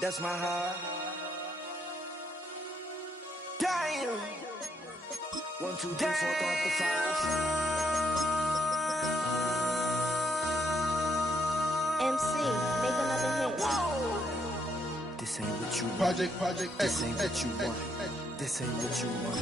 That's my heart. Damn. 1, 2, 3, 4, 5. MC, make another hit. Whoa. This ain't what you want. Project. This ain't what you want. This ain't what you want.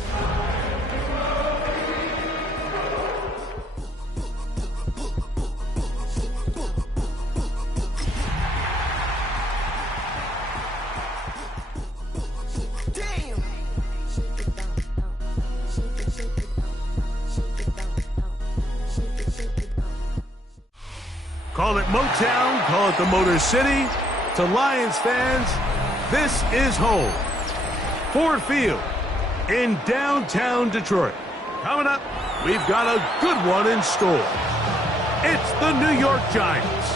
Call it Motown, call it the Motor City. To Lions fans, this is home. Ford Field in downtown Detroit. Coming up, we've got a good one in store. It's the New York Giants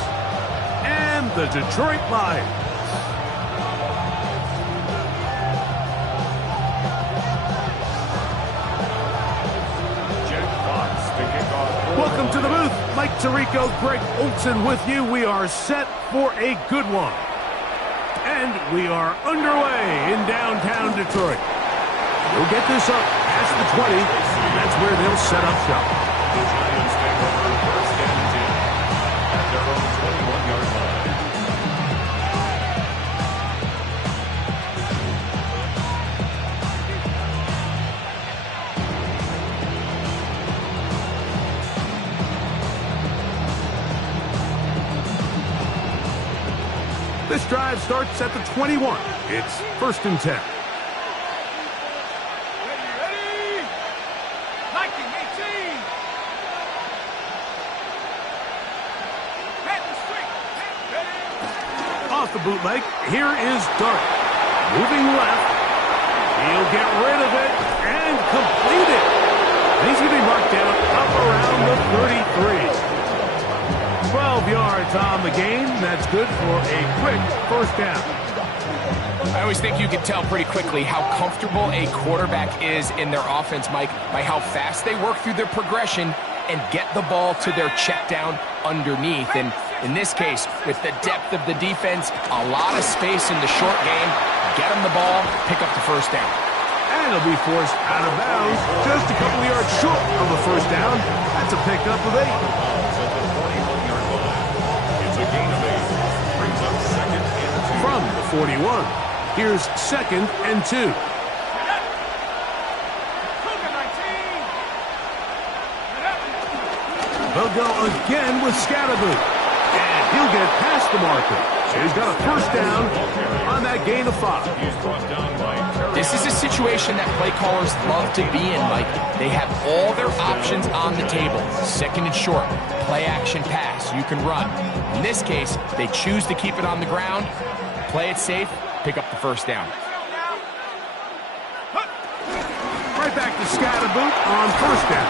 and the Detroit Lions. Welcome to the booth. Mike Tirico, Greg Olson with you. We are set for a good one. And we are underway in downtown Detroit. We'll get this up past the 20. That's where they'll set up shop. The Giants take over first and 10 at their own 21-yard line. This drive starts at the 21. It's first and 10. Ready? 1918. Head the street. Ready? Off the bootleg, here is Dart. Moving left. He'll get rid of it and complete it. He's going to be marked down up around the 33. 12 yards on the game. That's good for a quick first down. I always think you can tell pretty quickly how comfortable a quarterback is in their offense, Mike, by how fast they work through their progression and get the ball to their check down underneath. And in this case, with the depth of the defense, a lot of space in the short game, get them the ball, pick up the first down. And he'll be forced out of bounds just a couple yards short of a first down. That's a pickup of 8. From the 41, here's second and 2. They'll go again with Scatterboot, and he'll get past the marker. So he's got a first down on that gain of 5. This is a situation that play callers love to be in, Mike. They have all their options on the table. Second and short, play action pass, you can run. In this case, they choose to keep it on the ground, play it safe, pick up the first down. Right back to Scatterboot on first down,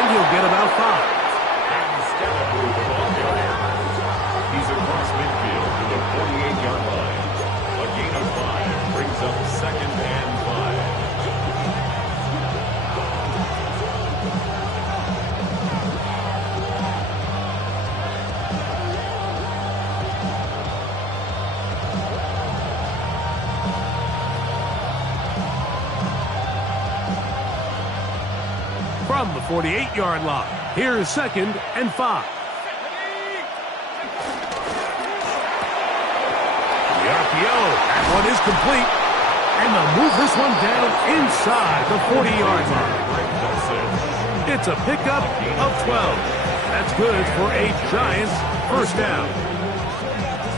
and he'll get about 5. He's across midfield to the 48-yard line. A gain of 5 brings up second and 5. From the 48-yard line, here's second and 5. The RPO, that one is complete. And they'll move this one down inside the 40-yard line. It's a pickup of 12. That's good for a Giants first down.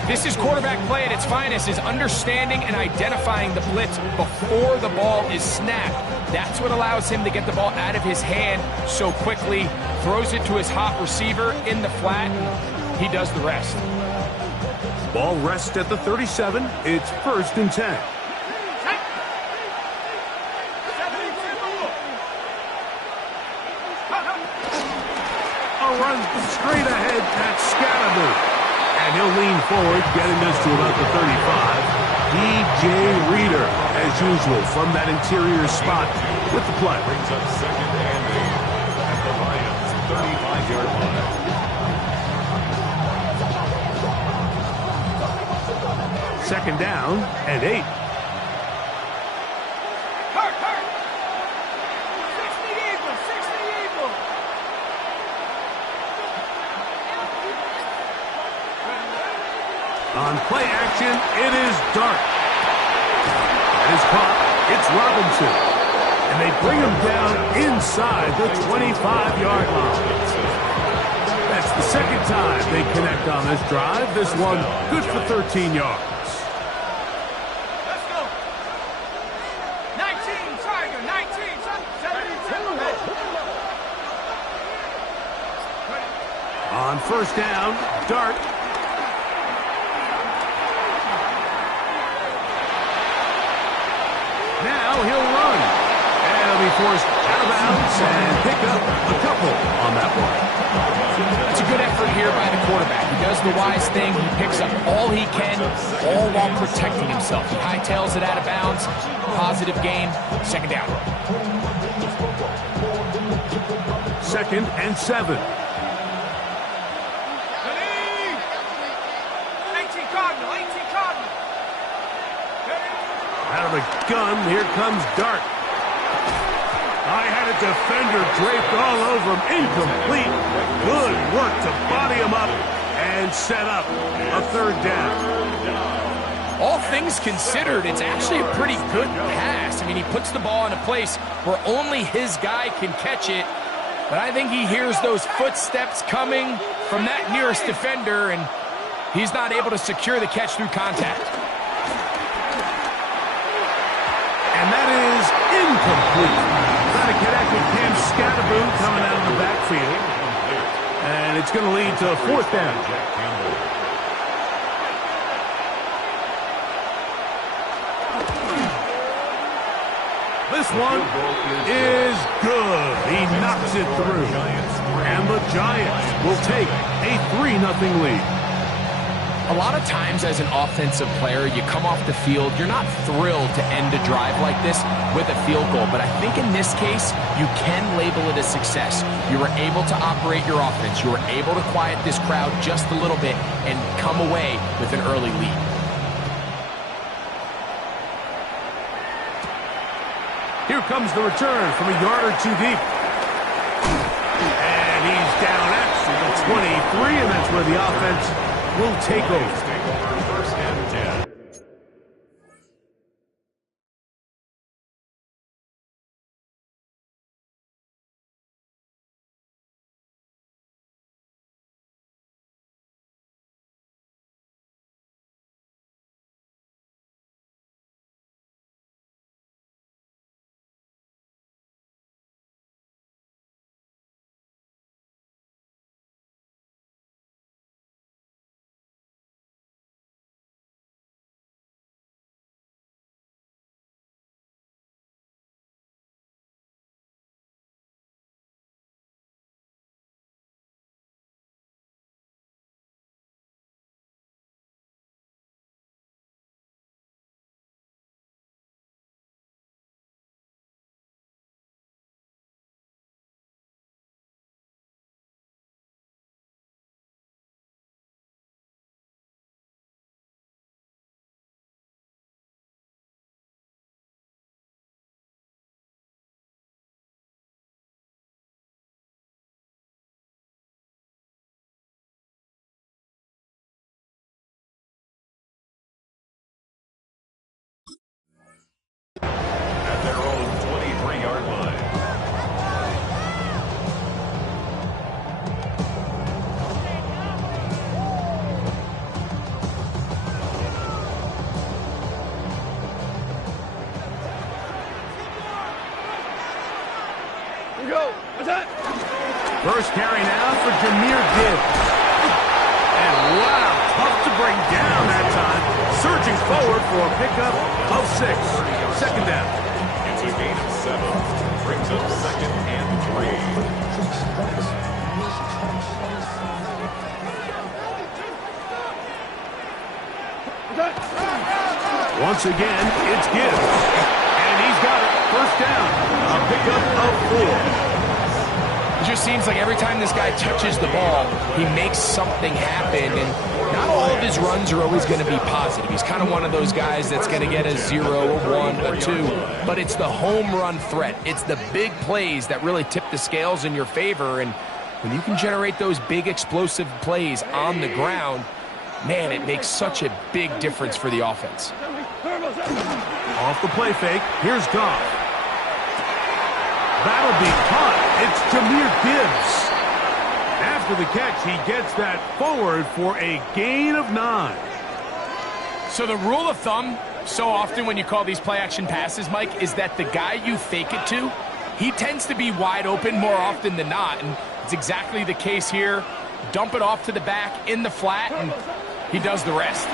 This is quarterback play at its finest, is understanding and identifying the blitz before the ball is snapped. That's what allows him to get the ball out of his hand so quickly, throws it to his hot receiver in the flat, and he does the rest. Ball rests at the 37. It's first and 10. A run straight ahead, that's Scatterboot. And he'll lean forward, getting this to about the 35. DJ Reader, as usual, from that interior spot with the play. Brings up second and 8 at the Lions' 35-yard line. Second down and 8. Hurt, hurt. 60 Eagles, 60 Eagles. On play action, it is Dart. That is caught. It's Robinson. And they bring him down inside the 25-yard line. That's the second time they connect on this drive. This one good for 13 yards. Let's go. 19, Tiger, 19, 72. On first down, Dart. Now he'll run. And he'll be forced out of bounds and pick up a couple on that one. It's a good effort here by the quarterback. He does the wise thing. He picks up all he can, all while protecting himself. He hightails it out of bounds. Positive gain. Second down. Second and 7. 18 Cardinal, 18 Cardinal. Out of the gun, here comes Dart. I had a defender draped all over him. Incomplete. Good work to body him up and set up a third down. All things considered, it's actually a pretty good pass. I mean, he puts the ball in a place where only his guy can catch it. But I think he hears those footsteps coming from that nearest defender, and he's not able to secure the catch through contact. And that is incomplete. Trying to connect with Cam Scatterboom coming out of the backfield. And it's going to lead to a fourth down. This one is good. He knocks it through. And the Giants will take a 3-0 lead. A lot of times as an offensive player, you come off the field, you're not thrilled to end a drive like this with a field goal. But I think in this case, you can label it a success. You were able to operate your offense. You were able to quiet this crowd just a little bit and come away with an early lead. Here comes the return from a yard or two deep. And he's down at the 23, and that's where the offense will take over. First and 10. At their own 23-yard line. First carry now for Jahmyr Gibbs. And wow, tough to bring down that time. Surging forward for a pickup of 6. Second down. It's a gain of 7. Brings up second and 3. Once again, it's Gibbs. And he's got it. First down. A pickup of 4. It just seems like every time this guy touches the ball, he makes something happen. And not all of his runs are always going to be positive. He's kind of one of those guys that's going to get a 0, a 1, a 2. But it's the home run threat. It's the big plays that really tip the scales in your favor. And when you can generate those big explosive plays on the ground, man, it makes such a big difference for the offense. Off the play fake, here's Goff. That'll be caught. It's Jahmyr Gibbs. After the catch, he gets that forward for a gain of 9. So the rule of thumb, so often when you call these play-action passes, Mike, is that the guy you fake it to, he tends to be wide open more often than not, and it's exactly the case here. Dump it off to the back in the flat, and he does the rest.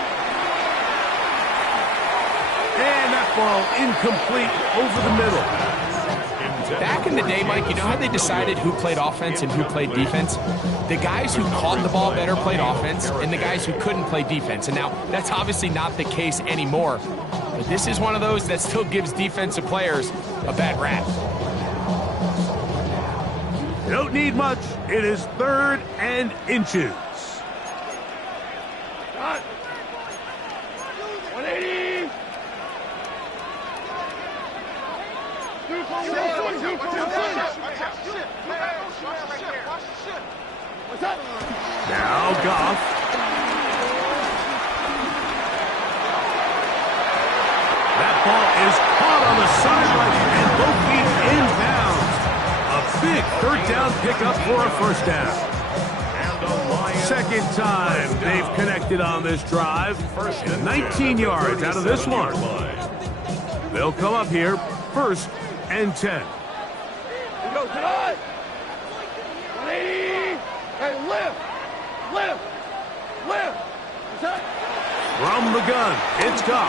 And that ball incomplete over the middle. Back in the day, Mike, you know how they decided who played offense and who played defense? The guys who caught the ball better played offense, and the guys who couldn't play defense. And now, that's obviously not the case anymore. But this is one of those that still gives defensive players a bad rap. Don't need much. It is 3rd and inches. 180. Now Goff. That ball is caught on the sideline and both feet inbounds. A big 3rd down pickup for a 1st down. 2nd time they've connected on this drive. 19 yards out of this one. They'll come up here 1st and 10. Go, get on. 180. Hey, lift. From the gun, it's Goff.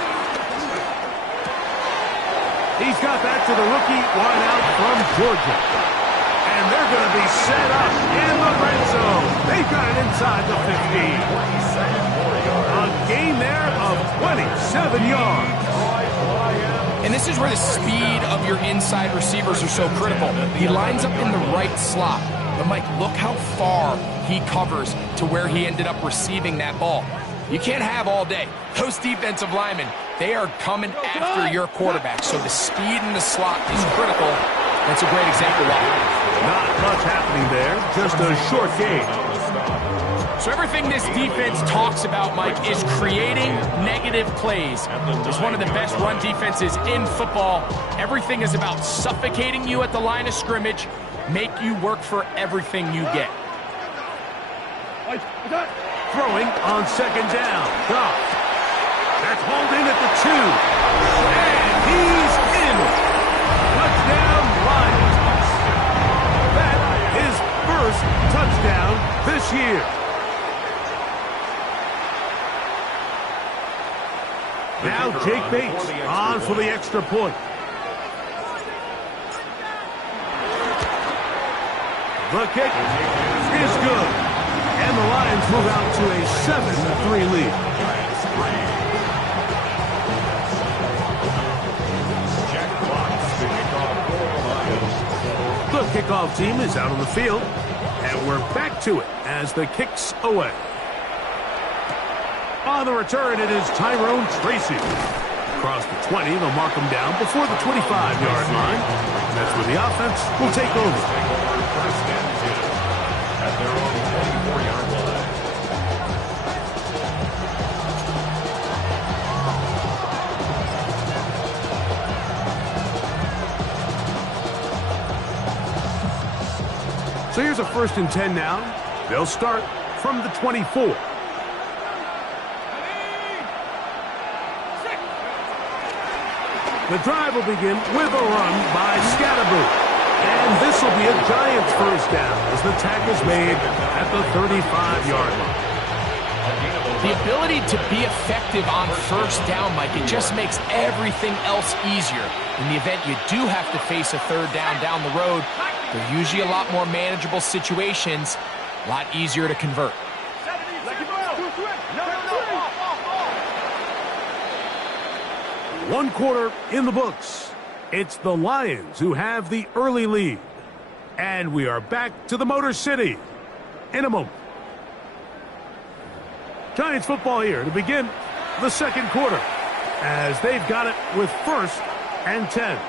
He's got that to the rookie wide out from Georgia. And they're going to be set up in the red zone. They've got it inside the 15. A gain there of 27 yards. And this is where the speed of your inside receivers are so critical. He lines up in the right slot. But, Mike, look how far he covers to where he ended up receiving that ball. You can't have all day. Those defensive linemen, they are coming after your quarterback. So the speed in the slot is critical. That's a great example why. Not much happening there. Just a short game. So everything this defense talks about, Mike, is creating negative plays. It's one of the best run defenses in football. Everything is about suffocating you at the line of scrimmage, make you work for everything you get. Throwing on 2nd down. Goff. That's hauled in at the 2. And he's in. Touchdown, Lions. That is 1st touchdown this year. Now Jake Bates on for the extra point. The kick is good. And the Lions move out to a 7-3 lead. The kickoff team is out on the field. And we're back to it as the kick's away. On the return, it is Tyrone Tracy. Across the 20, they'll mark him down before the 25-yard line. That's where the offense will take over. At their own 24-yard line. So here's a 1st and 10 now. They'll start from the 24. The drive will begin with a run by Scatterboo. And this will be a Giants 1st down as the tackle's made at the 35-yard line. The ability to be effective on 1st down, Mike, it just makes everything else easier. In the event you do have to face a 3rd down the road, they're usually a lot more manageable situations, a lot easier to convert. 1 quarter in the books. It's the Lions who have the early lead. And we are back to the Motor City in a moment. Giants football here to begin the second quarter as they've got it with 1st and 10.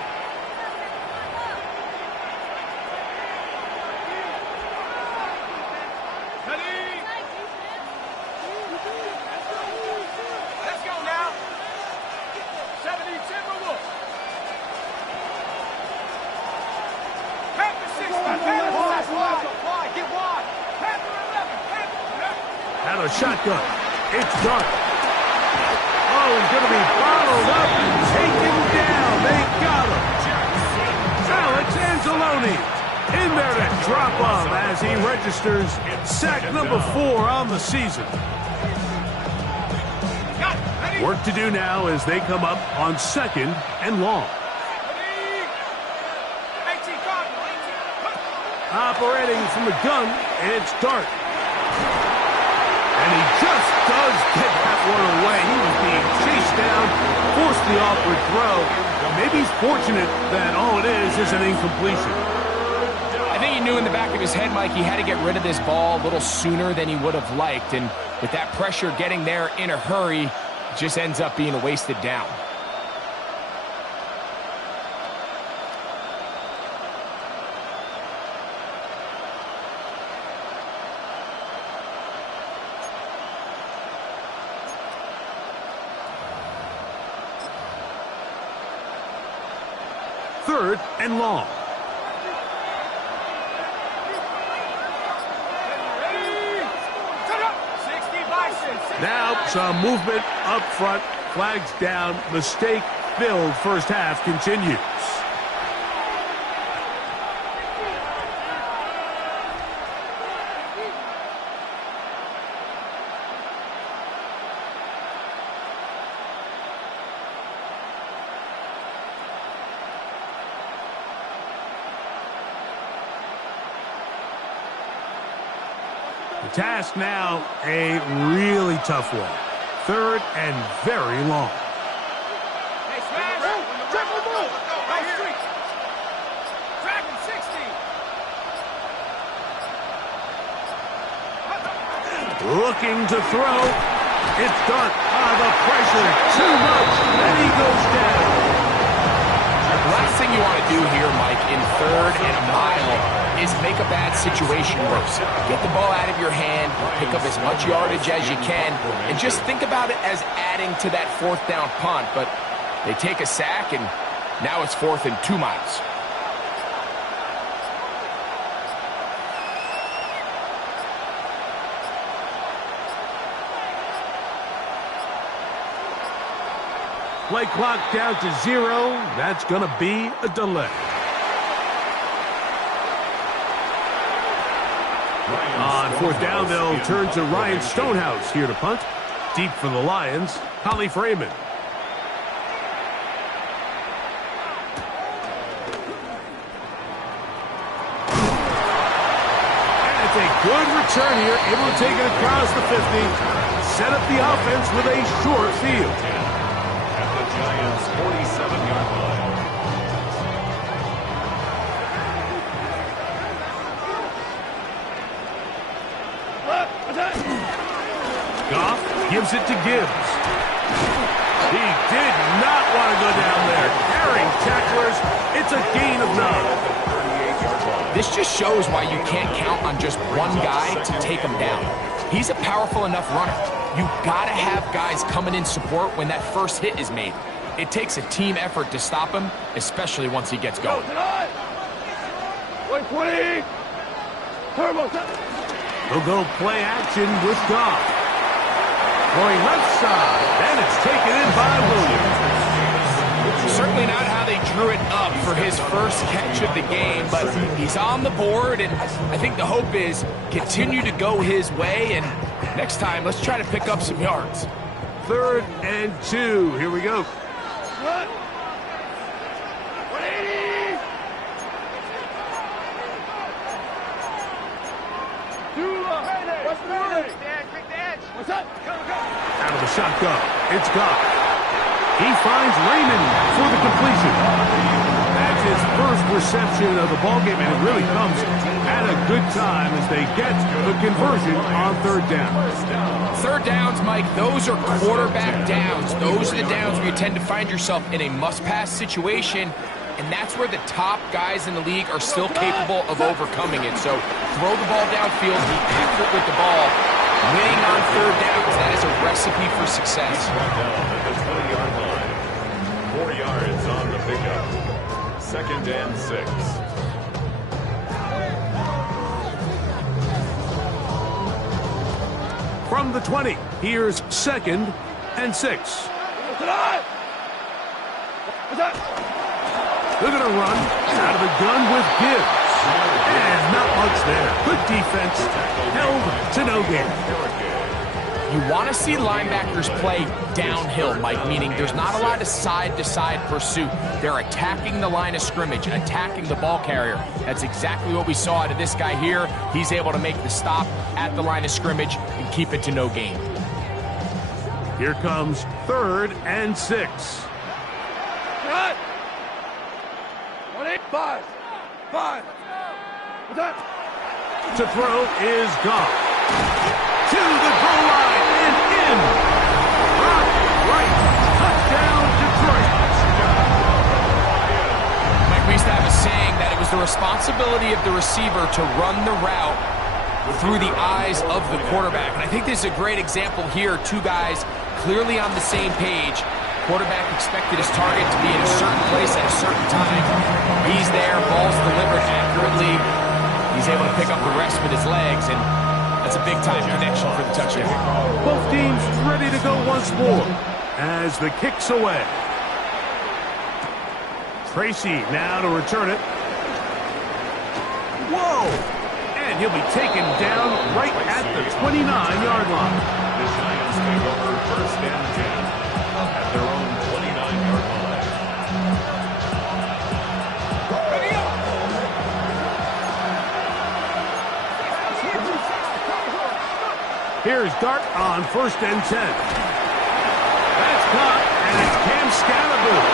Out of shotgun. It's dark. Oh, he's going to be followed up and taken down. They got him. Alex Anzalone in there to drop him as he registers sack number 4 on the season. Work to do now as they come up on 2nd and long. Operating from the gun, it's Dart. And he just does get that one away. He was being chased down, forced the awkward throw. Maybe he's fortunate that all it is an incompletion. I think he knew in the back of his head, Mike, he had to get rid of this ball a little sooner than he would have liked. And with that pressure getting there in a hurry, it just ends up being a wasted down. Third and long. Now some movement up front. Flags down. Mistake-filled first half continues. The task now, a really tough one. 3rd and very long. Hey, smash! Triple move! Right street! Dragon 60! Looking to throw. It's Dart. The pressure, too much, and he goes down. The last thing you want to do here, Mike, in 3rd and a mile is make a bad situation worse. Get the ball out of your hand, pick up as much yardage as you can, and just think about it as adding to that 4th down punt. But they take a sack, and now it's 4th and 2 miles. Play clock down to 0. That's going to be a delay. On 4th down, they'll turn to Ryan Stonehouse here to punt. Deep for the Lions, Holly Freeman. And it's a good return here, able to take it across the 50. Set up the offense with a short field. At the Giants' 47-yard line. Goff gives it to Gibbs. He did not want to go down there. Carrying tacklers, it's a gain of 9. This just shows why you can't count on just one guy to take him down. He's a powerful enough runner. You gotta have guys coming in support when that first hit is made. It takes a team effort to stop him, especially once he gets going. 120! Turbo! They'll go play action with Goff. Going left side, and it's taken in by Williams. Certainly not how they drew it up for his first catch of the game, but he's on the board, and I think the hope is continue to go his way, and next time, let's try to pick up some yards. 3rd and 2. Here we go. Run! 180! What's the matter? What's up? Out of the shotgun, it's Goff. He finds Raymond for the completion. That's his first reception of the ballgame, and it really comes at a good time as they get the conversion on third down. Third downs, Mike, those are quarterback downs. Those are the downs where you tend to find yourself in a must-pass situation, and that's where the top guys in the league are still capable of overcoming it. So throw the ball downfield, be accurate with the ball. Winning on third downs, that is a recipe for success. At the 20-yard line. 4 yards on the pickup. 2nd and 6. From the 20, here's 2nd and 6. They're going to run out of the gun with Gibbs. And not much there. Good defense. Held to no gain. You want to see linebackers play downhill, Mike, meaning there's not a lot of side-to-side pursuit. They're attacking the line of scrimmage, attacking the ball carrier. That's exactly what we saw out of this guy here. He's able to make the stop at the line of scrimmage and keep it to no gain. Here comes 3rd and 6. Cut! 5. To throw is gone. To the goal line and in. Rock right. Touchdown, Detroit. Mike, we used to have a saying that it was the responsibility of the receiver to run the route through the eyes of the quarterback. And I think this is a great example here. Two guys clearly on the same page. Quarterback expected his target to be in a certain place at a certain time. He's there, ball's delivered accurately. He's able to pick up the rest with his legs, and that's a big-time connection for the touchdown. Both teams ready to go once more as the kick's away. Tracy now to return it. Whoa! And he'll be taken down right at the 29-yard line. The Giants take over 1st and 10 at their own 29-yard line. Here's Dart on 1st and 10. That's caught, and it's Cam Scalaboo.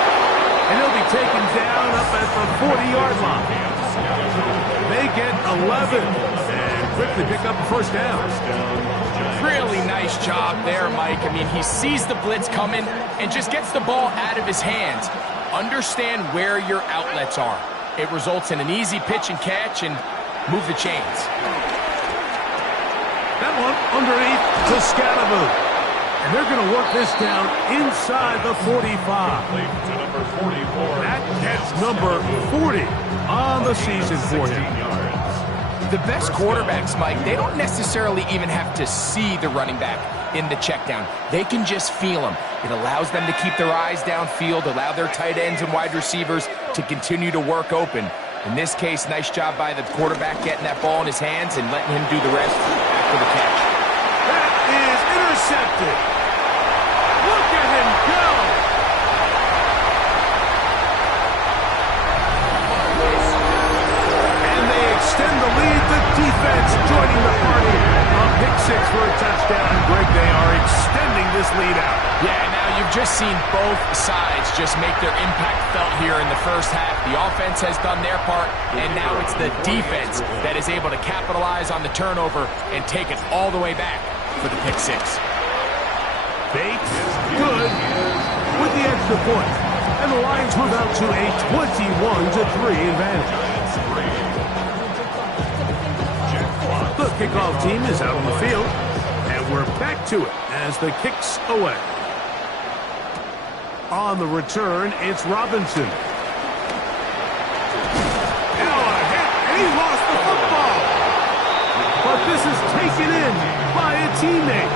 And he'll be taken down up at the 40-yard line. They get 11 and quickly pick up a 1st down. Really nice job there, Mike. I mean, he sees the blitz coming and just gets the ball out of his hands. Understand where your outlets are. It results in an easy pitch and catch and move the chains. That one underneath to Scalaboo. And they're going to work this down inside the 45. To number 44. That gets number 40 on the season for him. The best quarterbacks, Mike, they don't necessarily even have to see the running back in the check down. They can just feel him. It allows them to keep their eyes downfield, allow their tight ends and wide receivers to continue to work open. In this case, nice job by the quarterback getting that ball in his hands and letting him do the rest after the catch. That is intercepted. Look at him go. And they extend the lead. The defense joining the party. A pick 6 for a touchdown. Greg, they are extending this lead out. Yeah, now you've just seen both sides just make their impact felt here in the first half. The offense has done their part, and now it's the defense that is able to capitalize on the turnover and take it all the way back for the pick 6. Bates, good, with the extra point. And the Lions move out to a 21-3 advantage. The kickoff team is out on the field, and we're back to it as the kick's away. On the return, it's Robinson. Now a hit, and he lost the football. But this is taken in by a teammate.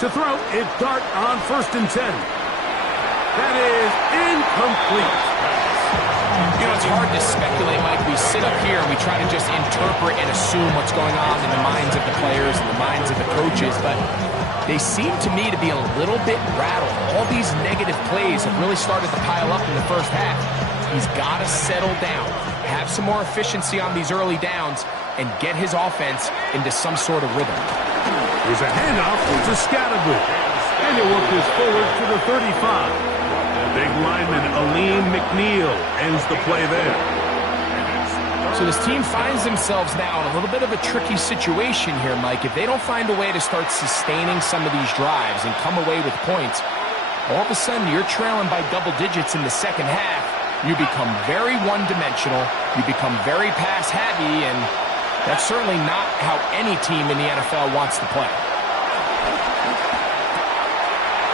To throw, it's Dart on 1st and 10. That is incomplete. You know, it's it's hard to speculate, Mike. We sit up here and we try to just interpret and assume what's going on in the minds of the players and the minds of the coaches, but they seem to me to be a little bit rattled. All these negative plays have really started to pile up in the first half. He's got to settle down, have some more efficiency on these early downs, and get his offense into some sort of rhythm. Here's a handoff to Scatterboot. And he'll work this forward to the 35. Big lineman Aleem McNeil ends the play there. So this team finds themselves now in a little bit of a tricky situation here, Mike. If they don't find a way to start sustaining some of these drives and come away with points, all of a sudden you're trailing by double digits in the second half. You become very one-dimensional. You become very pass-heavy, and that's certainly not how any team in the NFL wants to play.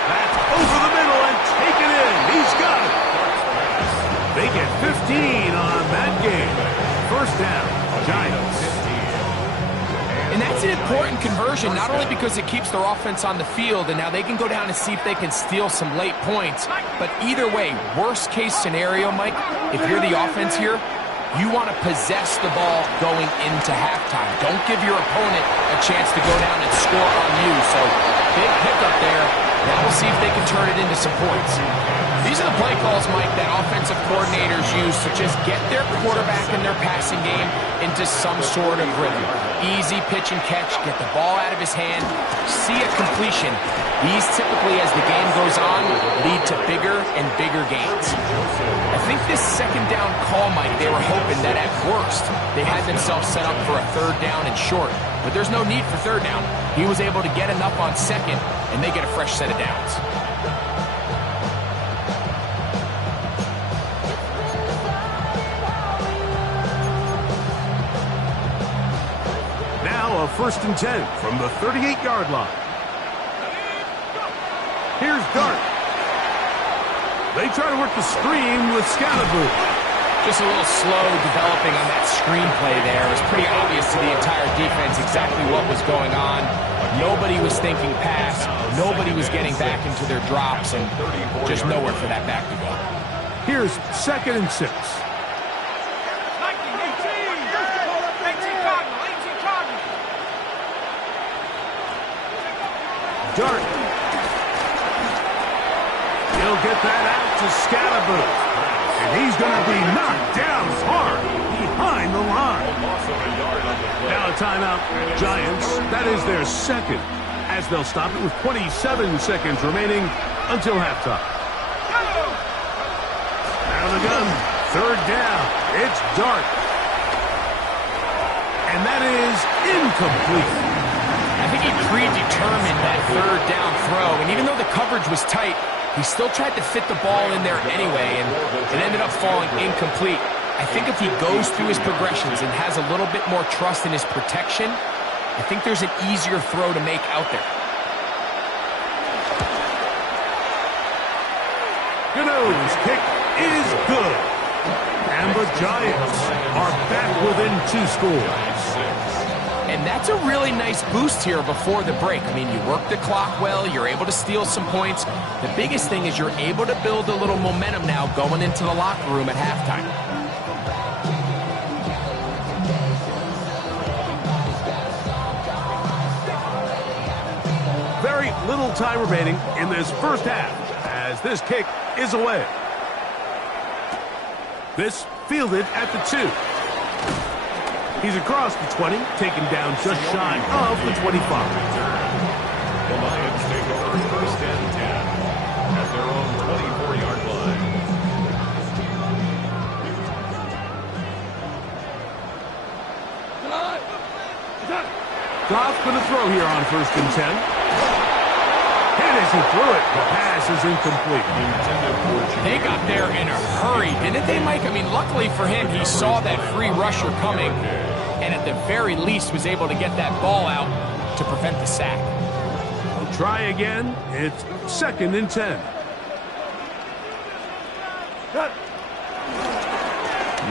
That's over the middle and taken in. He's got it. They get 15 on that game. First down, Giants. And that's an important conversion, not only because it keeps their offense on the field, and now they can go down and see if they can steal some late points. But either way, worst case scenario, Mike, if you're the offense here, you want to possess the ball going into halftime. Don't give your opponent a chance to go down and score on you. So big pickup there. Now we'll see if they can turn it into some points. These are the play calls, Mike, that offensive coordinators use to just get their quarterback and their passing game into some sort of rhythm. Easy pitch and catch, get the ball out of his hand, see a completion. These typically, as the game goes on, lead to bigger and bigger gains. I think this second down call, Mike, they were hoping that at worst they had themselves set up for a third down and short. But there's no need for third down. He was able to get enough on second, and they get a fresh set of downs. Now a 1st and 10 from the 38-yard line. Here's Dart. They try to work the screen with Scatterboot. Just a little slow developing on that screenplay there. It was pretty obvious to the entire defense exactly what was going on. Nobody was thinking pass. Nobody was getting back into their drops, and just nowhere for that back to go. Here's 2nd and 6. Dart. He'll get that out to Scatterboot. And he's going to be knocked down hard behind the line. Now a timeout. Giants, that is their second, as they'll stop it with 27 seconds remaining until halftime. Out of the gun, 3rd down. It's Dart. And that is incomplete. I think he predetermined that 3rd down throw, and even though the coverage was tight, he still tried to fit the ball in there anyway, and it ended up falling incomplete. I think if he goes through his progressions and has a little bit more trust in his protection, I think there's an easier throw to make out there. Gano's kick is good. And the Giants are back within 2 scores. And that's a really nice boost here before the break. I mean, you work the clock well, you're able to steal some points. The biggest thing is you're able to build a little momentum now going into the locker room at halftime. Very little time remaining in this first half as this kick is away. This fielded at the 2. He's across the 20, taken down just shy of the 25. The Lions take over 1st and 10 at their own 24-yard line. Goff's going to throw here on 1st and 10. And as he threw it, the pass is incomplete. They got there in a hurry, didn't they, Mike? I mean, luckily for him, he saw that free rusher coming, and at the very least was able to get that ball out to prevent the sack. We'll try again. It's 2nd and 10.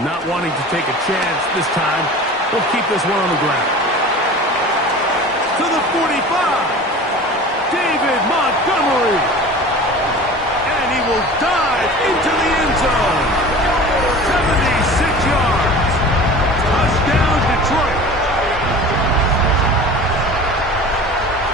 Not wanting to take a chance this time. We'll keep this one on the ground. To the 45. David Montgomery. And he will dive into the end zone.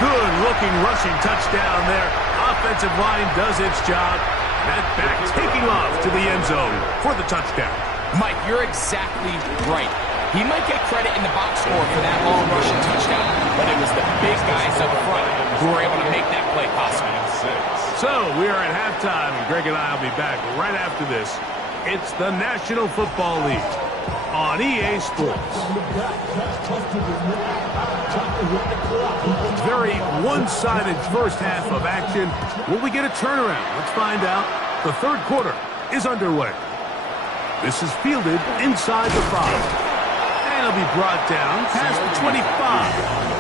Good-looking rushing touchdown there. Offensive line does its job. That back taking off to the end zone for the touchdown. Mike, you're exactly right. He might get credit in the box score for that long rushing touchdown, but it was the big guys up front who were able to make that play possible. So we are at halftime, and Greg and I will be back right after this. It's the National Football League on EA Sports. Very one-sided first half of action. Will we get a turnaround? Let's find out. The third quarter is underway. This is fielded inside the 5. And it'll be brought down past the 25.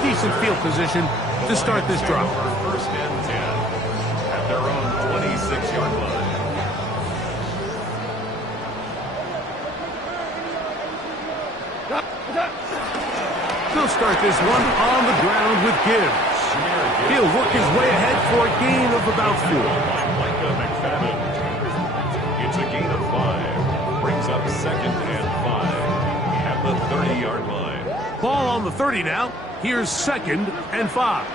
Decent field position to start this drive. First and 10 at their own 26-yard line. They'll start this one on the ground with Gibbs. He'll work his way ahead for a gain of about 4. It's a gain of 5. Brings up second and 5 at the 30-yard line. Ball on the 30 now. Here's second and 5.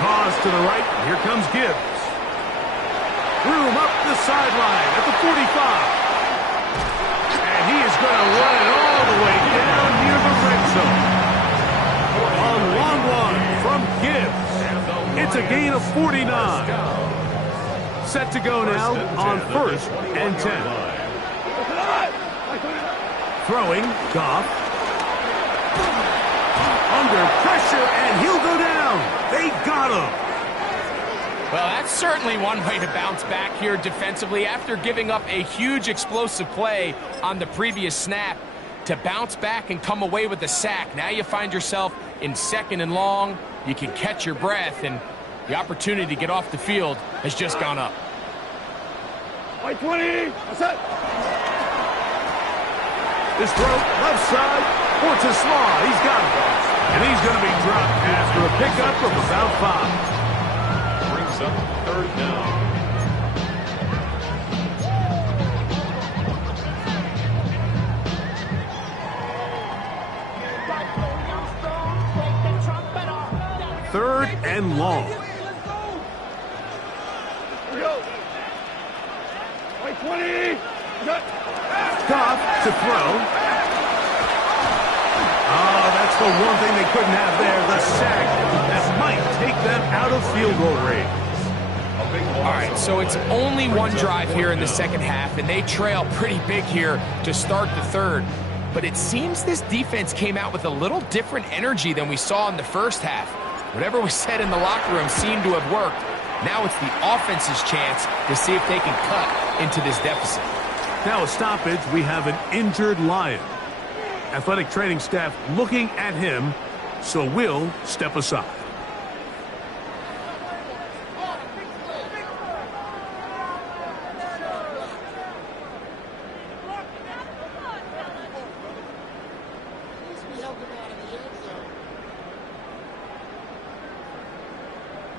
Toss to the right. Here comes Gibbs. Room up the sideline at the 45. And he is going to run it all the way down near the red zone. A long one from Gibbs. It's a gain of 49. Set to go now on first and 10. Throwing, Goff. Under pressure, and he'll go down. They got him. Well, that's certainly one way to bounce back here defensively after giving up a huge explosive play on the previous snap. To bounce back and come away with a sack. Now you find yourself in second and long. You can catch your breath, and the opportunity to get off the field has just gone up. White 20. What's that? This throw, left side, for Slaw. He's got it. And he's going to be dropped after a pickup of about 5. Brings up third down. Third and long. Here we go. White 20. Goff to throw. Oh, that's the one thing they couldn't have there, the sack that might take them out of field goal range. All right, so it's only one drive here in the second half, and they trail pretty big here to start the third. But it seems this defense came out with a little different energy than we saw in the first half. Whatever was said in the locker room seemed to have worked. Now it's the offense's chance to see if they can cut into this deficit. Now a stoppage, we have an injured Lion. Athletic training staff looking at him, so we'll step aside.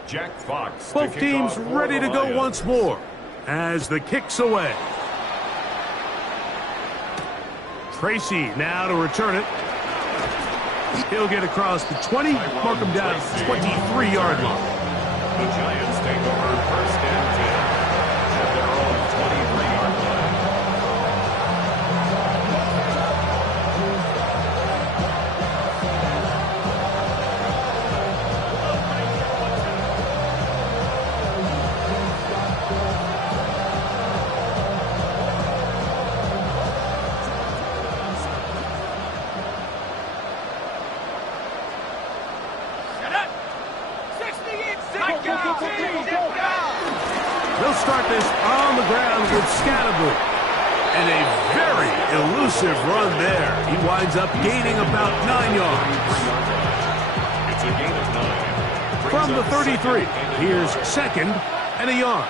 Jack Fox. Both teams ready to go once more as the kick's away. Tracy now to return it. He'll get across the 20, mark him down at the 23-yard line. The Giants take over first and 10 at their own 23-yard line. They'll start this on the ground with Scatterboot. And a very elusive run there. He winds up gaining about 9 yards. It's a gain of 9. From the 33, here's second and a yard.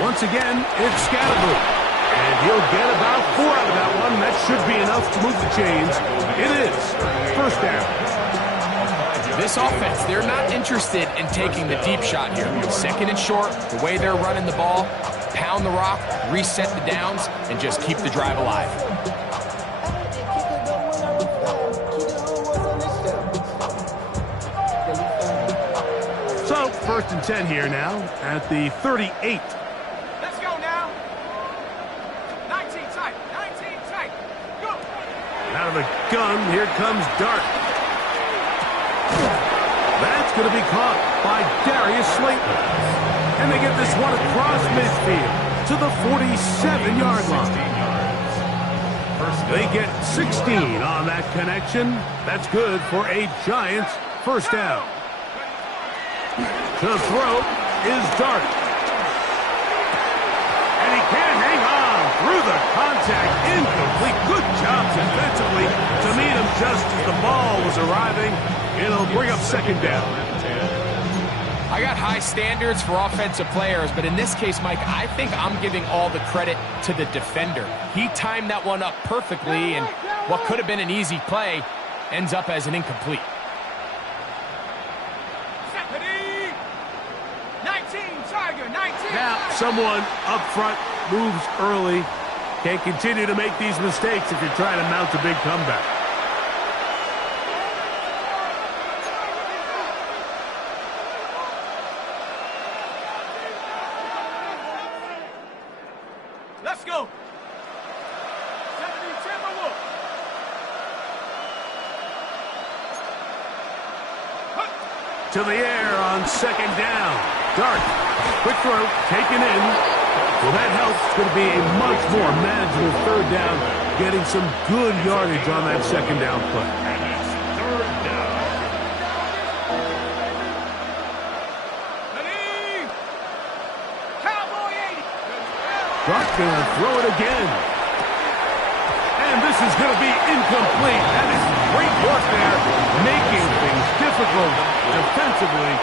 Once again, it's Scatterboot. And he'll get about 4 out of that one. That should be enough to move the chains. It is first down. This offense, they're not interested in taking the deep shot here. Second and short, the way they're running the ball, pound the rock, reset the downs, and just keep the drive alive. So, 1st and 10 here now at the 38. Let's go now. 19 tight, 19 tight. Go. Out of the gun, here comes Dart. That's going to be caught by Darius Slayton. And they get this one across midfield to the 47-yard line. They get 16 on that connection. That's good for a Giants first down. To throw is Dart. And he can't hang on through the contact. Incomplete. Good job defensively to meet him just as the ball was arriving. It'll bring up 2nd down. I got high standards for offensive players, but in this case, Mike, I think I'm giving all the credit to the defender. He timed that one up perfectly, and what could have been an easy play ends up as an incomplete. 19, Tiger, 19. Now, someone up front moves early. Can't continue to make these mistakes if you're trying to mount a big comeback. Let's go. 70 Timberwolf. To the air on 2nd down. Dart, quick throw, taken in. Well, that helps. It's going to be a much more manageable 3rd down, getting some good yardage on that 2nd down play. And it's 3rd down. Ready? Cowboy 80. Dart's going to throw it again. And this is going to be incomplete. That is great work there, making things difficult defensively.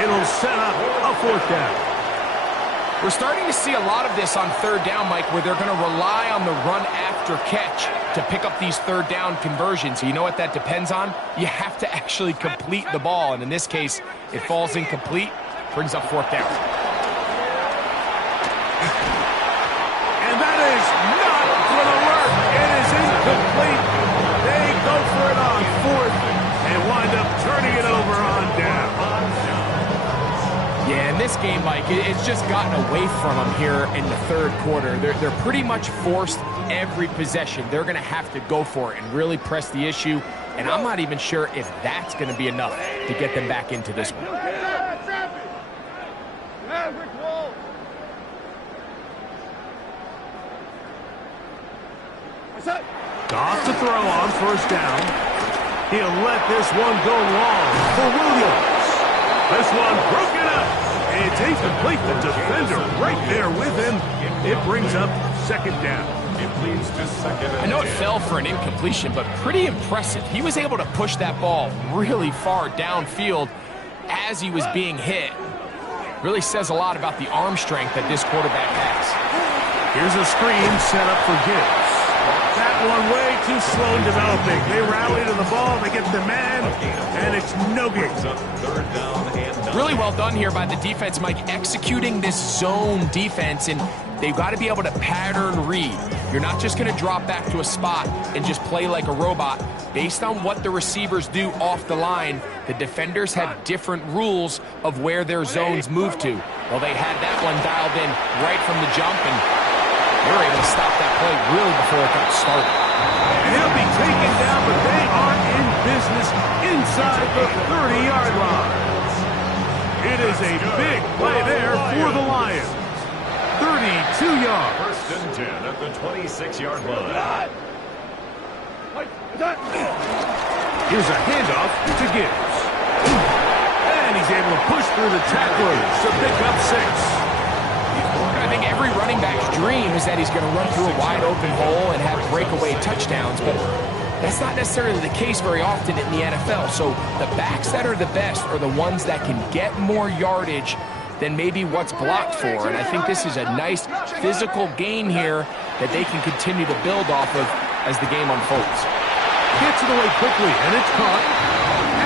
It'll set up a 4th down. We're starting to see a lot of this on 3rd down, Mike, where they're going to rely on the run after catch to pick up these 3rd down conversions. You know what that depends on? You have to actually complete the ball, and in this case, it falls incomplete, brings up 4th down. And that is not going to work. It is incomplete. They go for it on 4th and wind up turning it over on down. Yeah, in this game, Mike, it's just gotten away from them here in the 3rd quarter. They're pretty much forced every possession. They're going to have to go for it and really press the issue, and I'm not even sure if that's going to be enough to get them back into this one. Maverick wall. What's up? Off to throw on 1st down. He'll let this one go long for Williams. This one broken up. It's incomplete. The defender right there with him. It brings up 2nd down. It leads to 2nd and I know it 10. fell for an incompletion, but pretty impressive. He was able to push that ball really far downfield as he was being hit. Really says a lot about the arm strength that this quarterback has. Here's a screen set up for Gibbs. That one way too slow in developing. They rally to the ball, they get the man, and it's no good. Brings up 3rd down and 9. Really well done here by the defense, Mike, executing this zone defense, and they've got to be able to pattern read. You're not just going to drop back to a spot and just play like a robot. Based on what the receivers do off the line, the defenders have different rules of where their zones move to. Well, they had that one dialed in right from the jump, and they were able to stop that play really before it got started. And he'll be taken down, but they are in business inside the 30-yard line. It is a big play there for the Lions. 32 yards. 1st and 10 at the 26-yard line. Here's a handoff to Gibbs. And he's able to push through the tacklers to pick up 6. I think every running back's dream is that he's going to run through a wide open hole and have breakaway touchdowns, but that's not necessarily the case very often in the NFL. So the backs that are the best are the ones that can get more yardage than maybe what's blocked for. And I think this is a nice physical gain here that they can continue to build off of as the game unfolds. Gets it away quickly, and it's caught.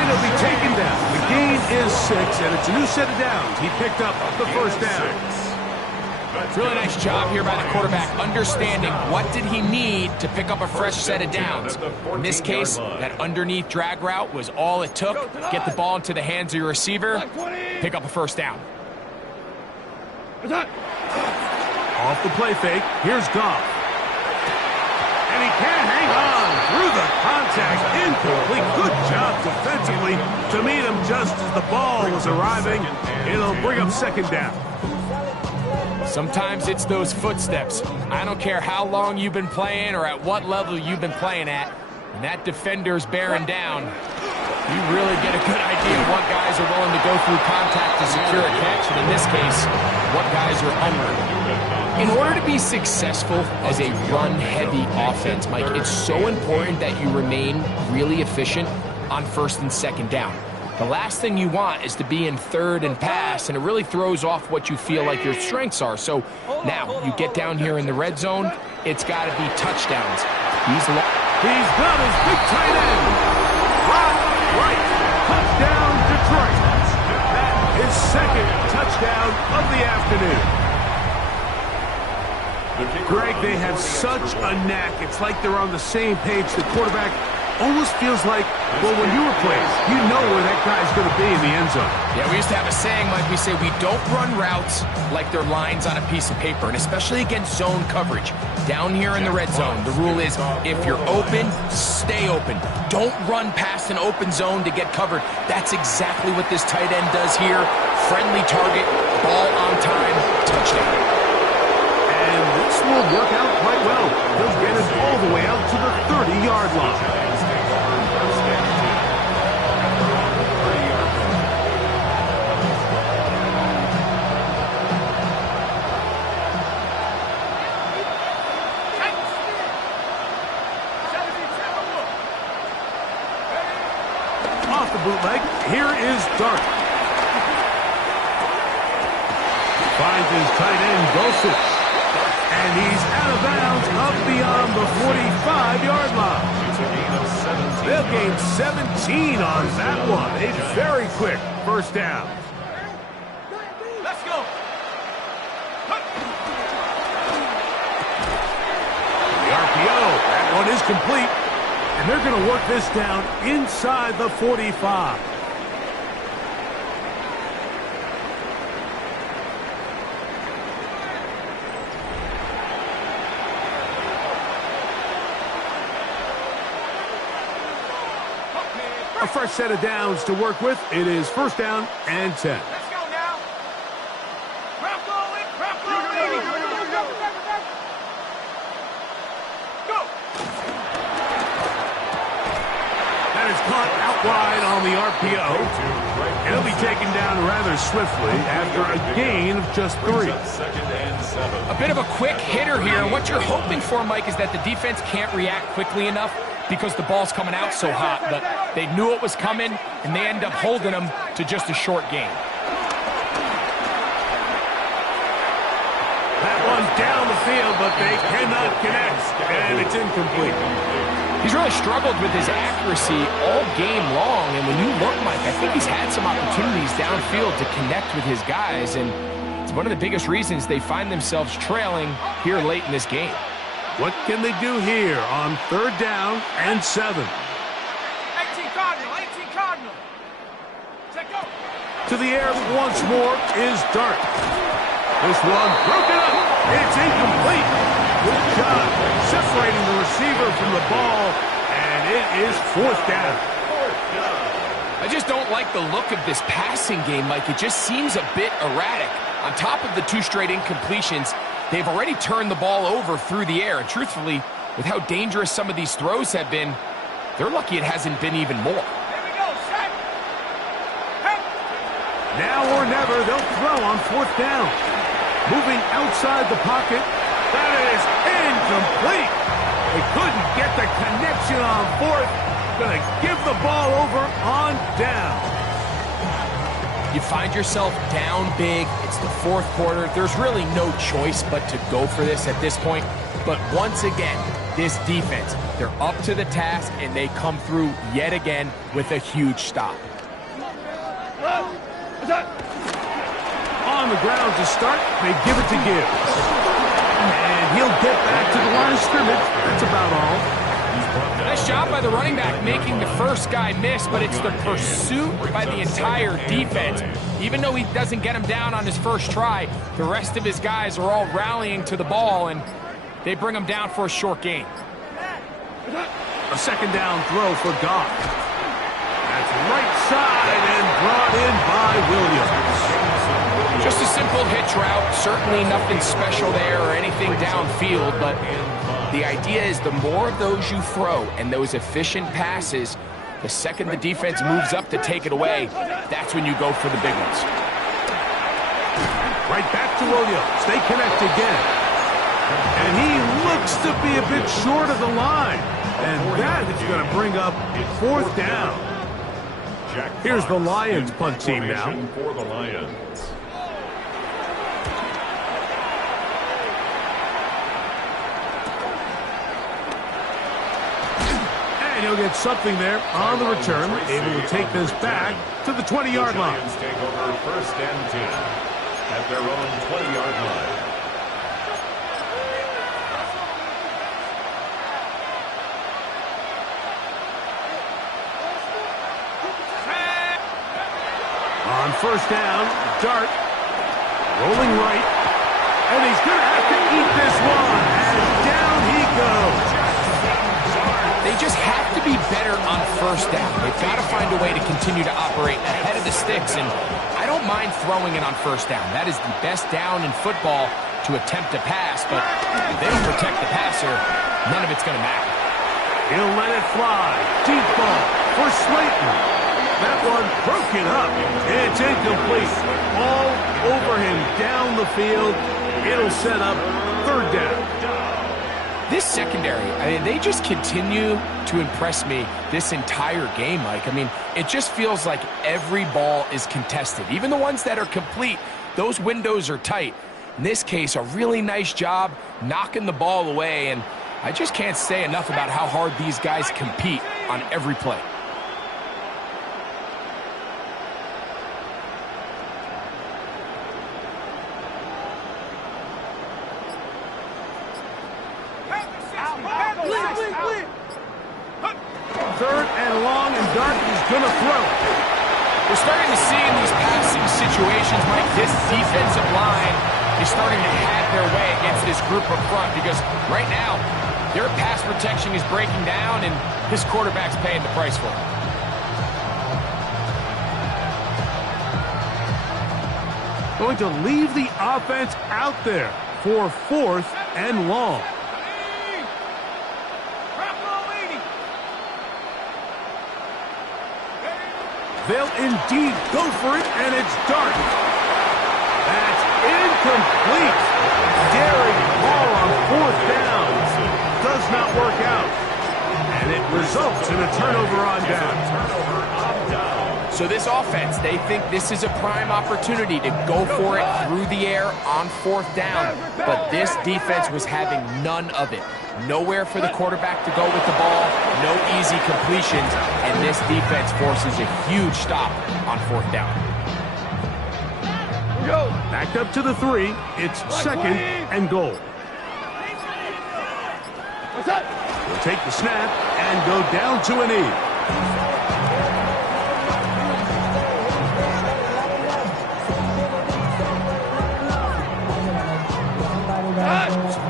And it'll be taken down. The gain is 6, and it's a new set of downs. He picked up the 1st down. Really nice job here by the quarterback, understanding what did he need to pick up a fresh set of downs. In this case, that underneath drag route was all it took. Get the ball into the hands of your receiver, pick up a first down. Off the play fake, here's Goff. And he can't hang on through the contact, incomplete. Good job defensively to meet him just as the ball was arriving. It'll bring up second down. Sometimes it's those footsteps. I don't care how long you've been playing or at what level you've been playing at. When that defender's bearing down, you really get a good idea of what guys are willing to go through contact to secure a catch, and in this case, what guys are under. In order to be successful as a run-heavy offense, Mike, it's so important that you remain really efficient on first and second down. The last thing you want is to be in third and pass, and it really throws off what you feel like your strengths are. So now you get down here in the red zone, it's got to be touchdowns. He's got his big tight end. Right. Touchdown, Detroit. That is second touchdown of the afternoon. Greg, they have such a knack. It's like they're on the same page. The quarterback almost feels like, well, when you were playing, you know where that guy's going to be in the end zone. Yeah, we used to have a saying, Mike, we say we don't run routes like they're lines on a piece of paper, and especially against zone coverage. Down here in the red zone, the rule is if you're open, stay open. Don't run past an open zone to get covered. That's exactly what this tight end does here. Friendly target, ball on time, touchdown. And this will work out quite well. They'll get it all the way out to the 30-yard line. Off the bootleg, here is Dart. Finds his tight end, Dulcich. And he's out of bounds up beyond the 45-yard line. They'll gain 17 on that one. A very quick first down. Let's go. The RPO, that one is complete. And they're going to work this down inside the 45. A fresh set of downs to work with. It is first down and 10. Let's go now. Crowd going. Go. That is caught out wide on the RPO. It'll be taken down rather swiftly after a gain of just 3. A bit of a quick hitter here. What you're hoping for, Mike, is that the defense can't react quickly enough because the ball's coming out so hot. But they knew it was coming, and they end up holding them to just a short gain. That one down the field, but they cannot connect, and it's incomplete. He's really struggled with his accuracy all game long, and when you look, Mike, I think he's had some opportunities downfield to connect with his guys, and it's one of the biggest reasons they find themselves trailing here late in this game. What can they do here on third down and 7? 18 Cardinal. Check go. To the air once more is Dart. This one broken up. It's incomplete. Good job separating the receiver from the ball, and it is fourth down. I just don't like the look of this passing game, Mike. It just seems a bit erratic. On top of the 2 straight incompletions, they've already turned the ball over through the air. And truthfully, with how dangerous some of these throws have been, they're lucky it hasn't been even more. Here we go. Set. Hey. Now or never, they'll throw on fourth down. Moving outside the pocket. That is incomplete. They couldn't get the connection on fourth. Gonna give the ball over on down. You find yourself down big. It's the fourth quarter. There's really no choice but to go for this at this point. But once again, this defense, they're up to the task, and they come through yet again with a huge stop. On on the ground to start. They give it to Gibbs. And he'll get back to the line of scrimmage. That's about all. Nice job by the running back making the first guy miss, but it's the pursuit by the entire defense. Even though he doesn't get him down on his first try, the rest of his guys are all rallying to the ball, and they bring him down for a short gain. A second down throw for Goff. That's right side and brought in by Williams. Just a simple hitch route. Certainly nothing special there or anything downfield, but the idea is the more of those you throw and those efficient passes, the second the defense moves up to take it away, that's when you go for the big ones. Right back to Williams. They connect again. And he looks to be a bit short of the line. And that is going to bring up fourth down. Here's the Lions punt team now. For the Lions. And he'll get something there on the return, able to take this back to the 20-yard line. Lions take over first and 10 at their own 20-yard line. On first down, Dart rolling right, and he's going to have to eat this one, and down he goes. They just have to be better on first down. They've got to find a way to continue to operate ahead of the sticks, and I don't mind throwing it on first down. That is the best down in football to attempt to pass, but if they don't protect the passer, none of it's going to matter. He'll let it fly. Deep ball for Slayton. That one broken up. It's incomplete. All over him down the field. It'll set up third down. This secondary, I mean, they just continue to impress me this entire game, Mike. I mean, it just feels like every ball is contested. Even the ones that are complete, those windows are tight. In this case, a really nice job knocking the ball away, and I just can't say enough about how hard these guys compete on every play. Third and long, and Dart is going to throw. We're starting to see in these passing situations, Mike, this defensive line is starting to have their way against this group up front, because right now, their pass protection is breaking down, and this quarterback's paying the price for it. Going to leave the offense out there for fourth and long. They'll indeed go for it, and it's Dart. That's incomplete. Daring ball on fourth down. Does not work out. And it results in a turnover on down. So this offense, they think this is a prime opportunity to go for it through the air on fourth down. But this defense was having none of it. Nowhere for the quarterback to go with the ball, no easy completions, and this defense forces a huge stop on fourth down. Backed up to the 3, it's second and goal. He'll take the snap and go down to a knee.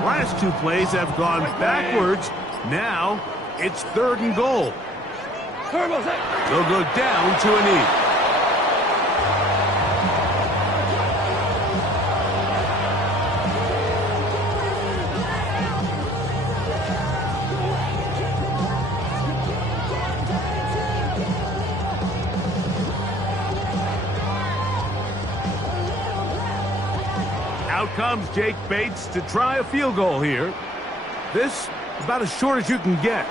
Last two plays have gone backwards. Now it's third and goal. They'll go down to a knee. Out comes Jake Bates to try a field goal here. This about as short as you can get.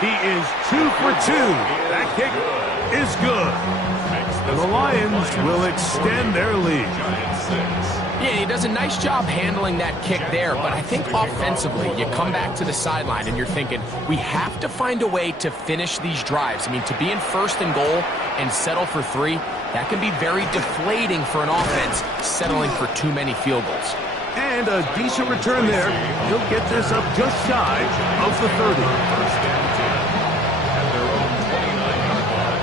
He is 2 for 2. That kick is good. And the Lions will extend their lead. Yeah, he does a nice job handling that kick there, but I think offensively, you come back to the sideline and you're thinking, we have to find a way to finish these drives. I mean, to be in first and goal and settle for 3, that can be very deflating for an offense, settling for too many field goals. And a decent return there. He'll get this up just shy of the 30. First and 10 at their own 29-yard line.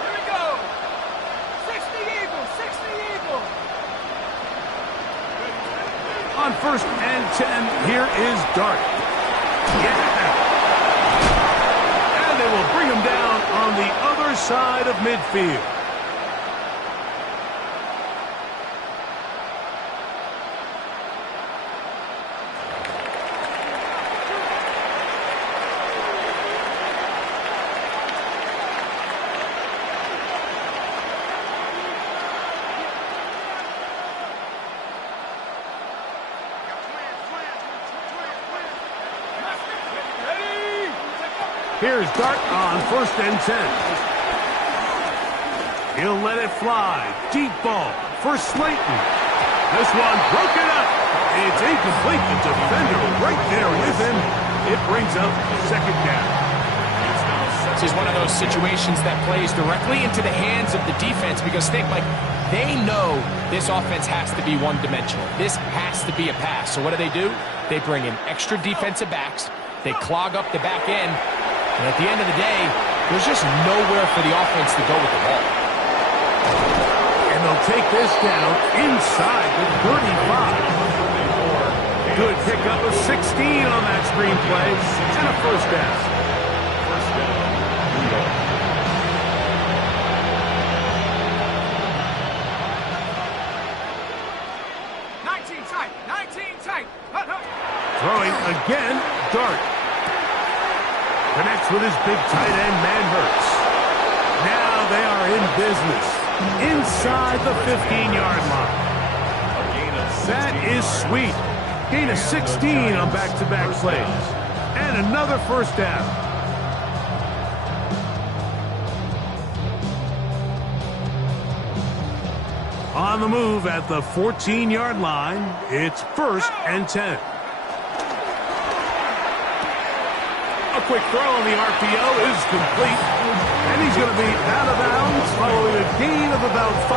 Here we go. 60 Eagles, 60 Eagles. On first and 10, here is Dart. Yeah. And they will bring him down on the other side of midfield. Here's Dart on first and 10. He'll let it fly. Deep ball for Slayton. This one broken up. It's incomplete. The defender right there with him. It brings up second down. This is one of those situations that plays directly into the hands of the defense because think, like, they know this offense has to be one-dimensional. This has to be a pass. So what do? They bring in extra defensive backs. They clog up the back end. And at the end of the day, there's just nowhere for the offense to go with the ball. And they'll take this down inside the 35. Good pickup of 16 on that screenplay and a first down. First down, New York. Throwing again, Dart. Connects with his big tight end, Manhurts. Now they are in business inside the 15-yard line. A gain of 16. That is sweet. Gain of 16 on back-to-back plays. And another first down. On the move at the 14-yard line, it's first and 10. A quick throw on the RPO is complete. And he's going to be out of bounds following a gain of about 5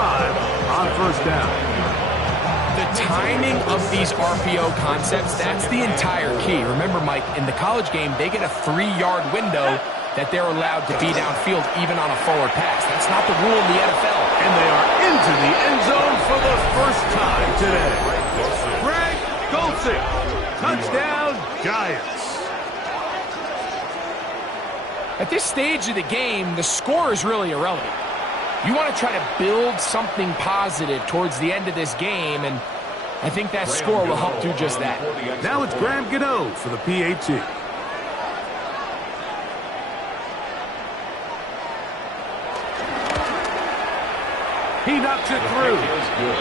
on first down. The timing of these RPO concepts, that's the entire key. Remember, Mike, in the college game, they get a 3-yard window that they're allowed to be downfield even on a forward pass. That's not the rule in the NFL. And they are into the end zone for the first time today. Greg Dulcich. Touchdown, Giants. At this stage of the game, the score is really irrelevant. You want to try to build something positive towards the end of this game, and I think that score will help do just that. Now it's Graham Gano for the PAT. He knocks it through,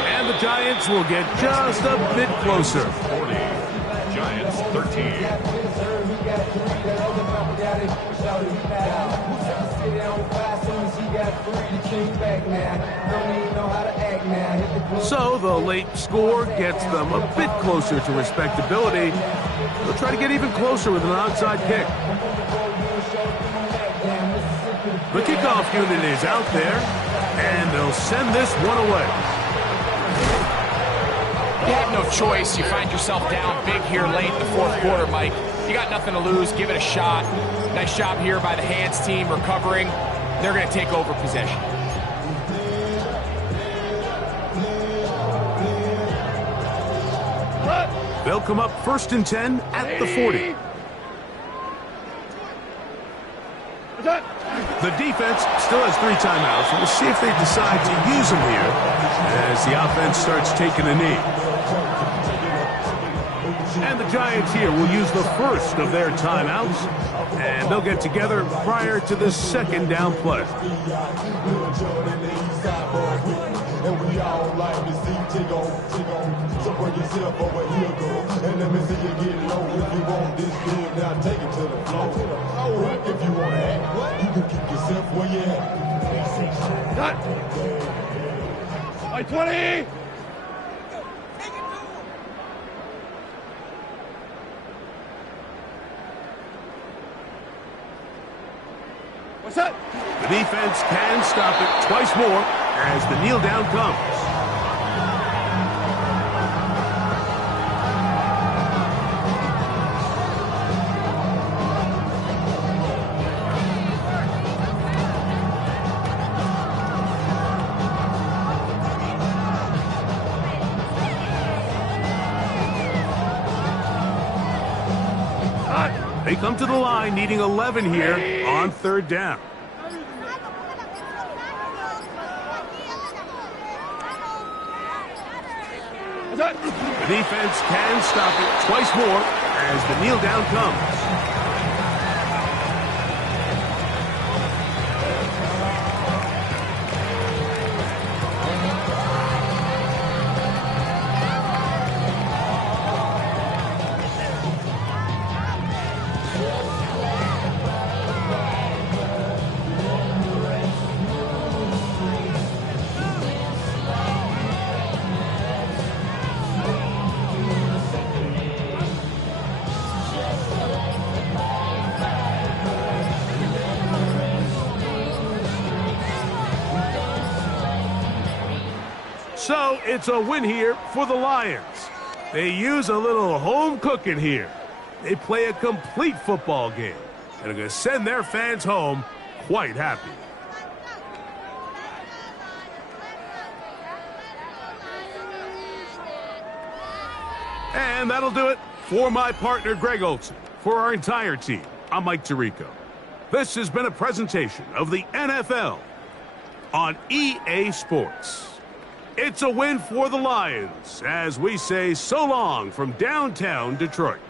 and the Giants will get just a bit closer. 40, Giants 13. So the late score gets them a bit closer to respectability. They'll try to get even closer with an onside kick. The kickoff unit is out there, and they'll send this one away. You have no choice. You find yourself down big here late in the fourth quarter, Mike. You got nothing to lose. Give it a shot. Nice job here by the hands team recovering. They're going to take over possession. They'll come up first and 10 at the 40. The defense still has 3 timeouts. We'll see if they decide to use them here as the offense starts taking a knee. And the Giants here will use the first of their timeouts, and they'll get together prior to the second down play. bring yourself over here, go. And let me see you get low. If you want this good, now take it to the floor. What if you want to act? What? You can keep yourself where you at. Cut. By 20. What's that? The defense can stop it twice more as the kneel down comes. They come to the line needing 11 here on third down. What's that? The defense can stop it twice more as the kneel down comes. So it's a win here for the Lions. They use a little home cooking here. They play a complete football game and are going to send their fans home quite happy. And that'll do it for my partner, Greg Olson. For our entire team, I'm Mike Tirico. This has been a presentation of the NFL on EA Sports. It's a win for the Lions as we say so long from downtown Detroit.